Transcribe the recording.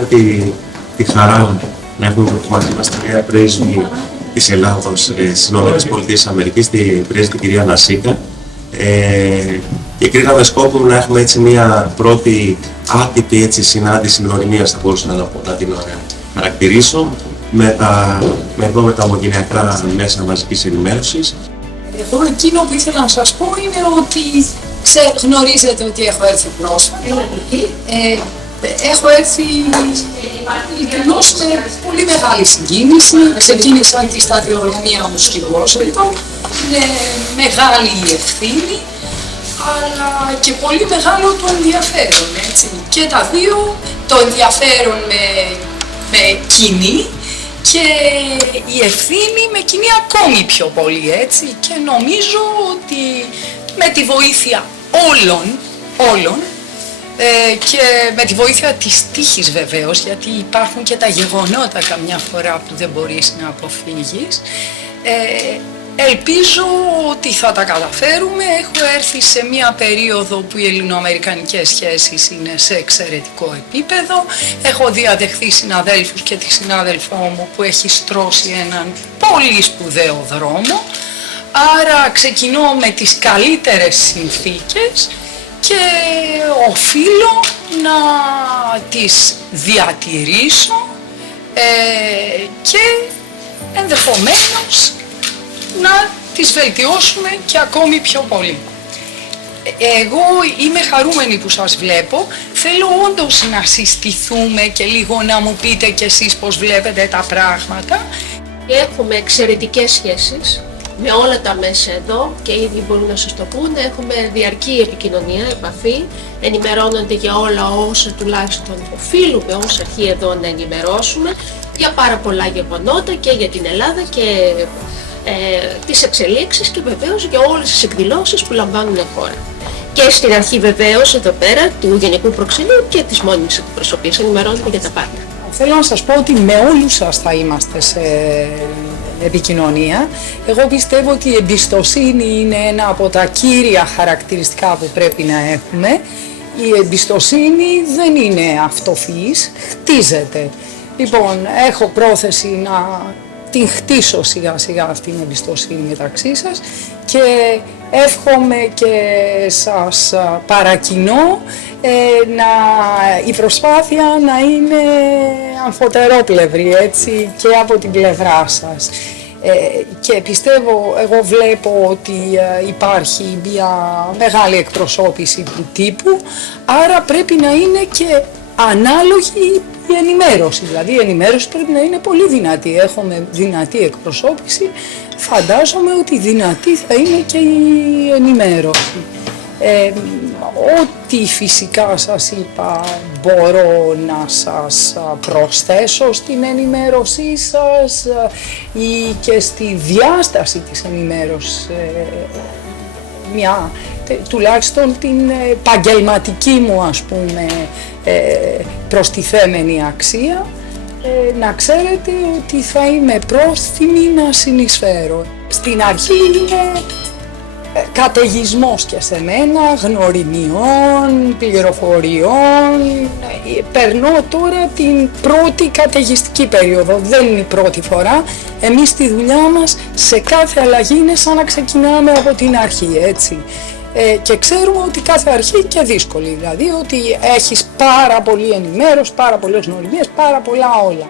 έχουμε τη χαρά να έχουμε μαζί μας τη νέα πρέσβη της Ελλάδος στις ΗΠΑ, την πρέσβη κυρία Νασίκα. Και κρίναμε σκόπο να έχουμε έτσι μια πρώτη άτυπη έτσι, συνάντηση γνωριμίας, θα μπορούσα να την χαρακτηρίσω, με τα ομογενειακά μέσα μαζικής ενημέρωσης. Εγώ εκείνο που ήθελα να σας πω είναι ότι γνωρίζετε ότι έχω έρθει πρόσφατα. Έχω έρθει ειλικρινώς με πολύ μεγάλη συγκίνηση. Ξεκίνησα τη σταδιοδρομία μου στη Washington. Είναι μεγάλη η ευθύνη, αλλά και πολύ μεγάλο το ενδιαφέρον, έτσι. Και τα δύο, το ενδιαφέρον με κοινή και η ευθύνη με κοινή ακόμη πιο πολύ, έτσι. Και νομίζω ότι με τη βοήθεια όλων, και με τη βοήθεια της τύχης βεβαίως, γιατί υπάρχουν και τα γεγονότα καμιά φορά που δεν μπορείς να αποφύγεις, ελπίζω ότι θα τα καταφέρουμε. Έχω έρθει σε μια περίοδο που οι ελληνοαμερικανικές σχέσεις είναι σε εξαιρετικό επίπεδο. Έχω διαδεχθεί συναδέλφους και τη συνάδελφό μου που έχει στρώσει έναν πολύ σπουδαίο δρόμο. Άρα ξεκινώ με τις καλύτερες συνθήκες και οφείλω να τις διατηρήσω και ενδεχομένως να τις βελτιώσουμε και ακόμη πιο πολύ. Εγώ είμαι χαρούμενη που σας βλέπω. Θέλω όντως να συστηθούμε και λίγο να μου πείτε κι εσείς πώς βλέπετε τα πράγματα. Έχουμε εξαιρετικές σχέσεις με όλα τα μέσα εδώ και ήδη μπορούν να σας το πούνε. Έχουμε διαρκή επικοινωνία, επαφή, ενημερώνονται για όλα όσα τουλάχιστον οφείλουμε ως αρχή εδώ να ενημερώσουμε, για πάρα πολλά γεγονότα και για την Ελλάδα και τις εξελίξεις και βεβαίως για όλες τις εκδηλώσεις που λαμβάνουν χώρα. Και στην αρχή βεβαίως εδώ πέρα του Γενικού Προξενείου και της μόνιμης εκπροσωπείας ενημερώνουμε για τα πάντα. Θέλω να σας πω ότι με όλους σας θα είμαστε σε επικοινωνία. Εγώ πιστεύω ότι η εμπιστοσύνη είναι ένα από τα κύρια χαρακτηριστικά που πρέπει να έχουμε. Η εμπιστοσύνη δεν είναι αυτοφυής, χτίζεται. Λοιπόν, έχω πρόθεση να την χτίσω σιγά σιγά αυτήν την εμπιστοσύνη μεταξύ σας και εύχομαι και σας παρακινώ η προσπάθεια να είναι αμφωτερόπλευρη, έτσι, και από την πλευρά σας. Και πιστεύω, εγώ βλέπω ότι υπάρχει μια μεγάλη εκπροσώπηση του τύπου, άρα πρέπει να είναι και ανάλογη η ενημέρωση. Δηλαδή η ενημέρωση πρέπει να είναι πολύ δυνατή. Έχουμε δυνατή εκπροσώπηση, φαντάζομαι ότι δυνατή θα είναι και η ενημέρωση. Ό,τι φυσικά σας είπα μπορώ να σας προσθέσω στην ενημέρωσή σας ή και στη διάσταση της ενημέρωσης, τουλάχιστον την επαγγελματική μου, ας πούμε, προστιθέμενη αξία, να ξέρετε ότι θα είμαι πρόθυμη να συνεισφέρω. Στην αρχή είναι καταιγισμός και σε μένα, γνωριμιών, πληροφοριών. Περνώ τώρα την πρώτη καταιγιστική περίοδο, δεν είναι η πρώτη φορά. Εμείς στη δουλειά μας σε κάθε αλλαγή είναι σαν να ξεκινάμε από την αρχή, έτσι. Και ξέρουμε ότι κάθε αρχή και δύσκολη, δηλαδή ότι έχεις πάρα πολλή ενημέρωση, πάρα πολλές γνωριμίες, πάρα πολλά όλα.